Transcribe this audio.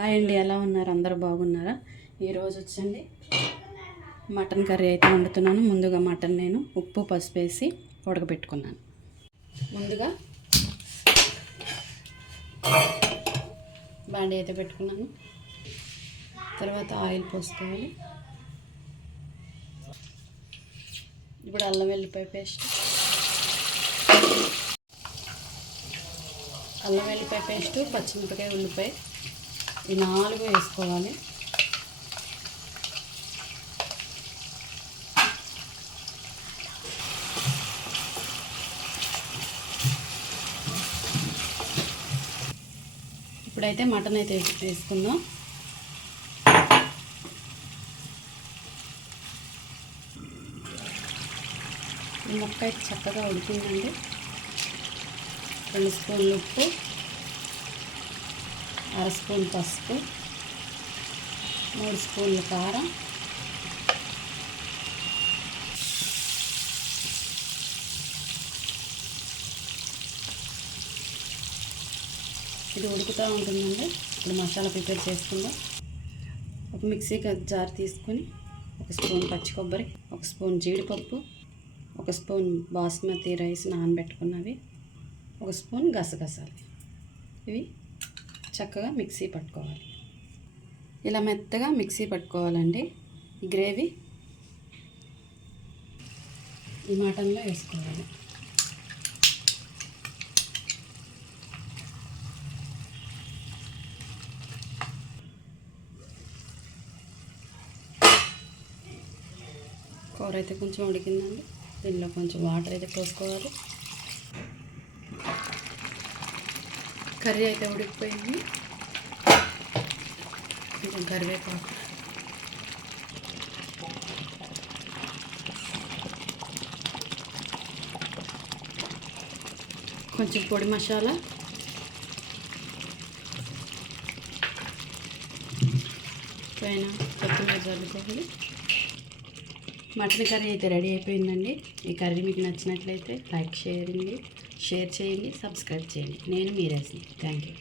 Hi అండి ఎలా ఉన్నారు? అందరూ బాగున్నారా? ఈరోజు వచ్చండి. మటన్ కర్రీ అయితే వండుతున్నాను. ముందుగా మటన్ నేను ఉప్పు పసుపు వేసి ఉడకబెట్టుకున్నాను. ముందుగా బాండి అయితే పెట్టుకున్నాను. తర్వాత ఆయిల్ పోసుకోవాలి. ఇప్పుడు అల్లం వెల్లిపాయ పేస్ట్. అల్లం వెల్లిపాయ పేస్ట్ పచ్చిమిరపకాయ ఉల్లిపాయ. ఈ నాలుగు వేసుకోవాలి. ఇప్పుడైతే మటన్ అయితే వేసుకుందాం. ఈ ముక్క అయితే చక్కగా ఉడికిందండి. రెండు స్పూన్లు ఉప్పు. అర స్పూన్ పసుపు మూడు స్పూన్ల కారం. ఇది ఉడుకుతూ ఉంటుందండి. ఇప్పుడు మసాలా ప్రిపేర్ చేసుకుందాం. ఒక మిక్సీ జార్ తీసుకొని ఒక స్పూన్ పచ్చి కొబ్బరి ఒక స్పూన్ జీడిపప్పు ఒక స్పూన్ బాస్మతి రైస్ నానబెట్టుకున్నవి ఒక స్పూన్ గసగసాలు. ఇవి చక్కగా మిక్సీ పట్టుకోవాలి. ఇలా మెత్తగా మిక్సీ పట్టుకోవాలండి. ఈ గ్రేవీ ఈ మటన్లో వేసుకోవాలి. కూర అయితే కొంచెం ఉడికిందండి. దీనిలో కొంచెం వాటర్ అయితే పోసుకోవాలి. కర్రీ అయితే ఉడికిపోయింది. కొంచెం కరివేపాకు. కొంచెం పొడి మసాలా. పైన కొత్తిమీర చల్లుకోవాలి. మటన్ కర్రీ అయితే రెడీ అయిపోయిందండి. ఈ కర్రీ మీకు నచ్చినట్లయితే లైక్ చేయండి. షేర్ చేయండి సబ్స్క్రైబ్ చేయండి. నేను మీరేసి థ్యాంక్ యూ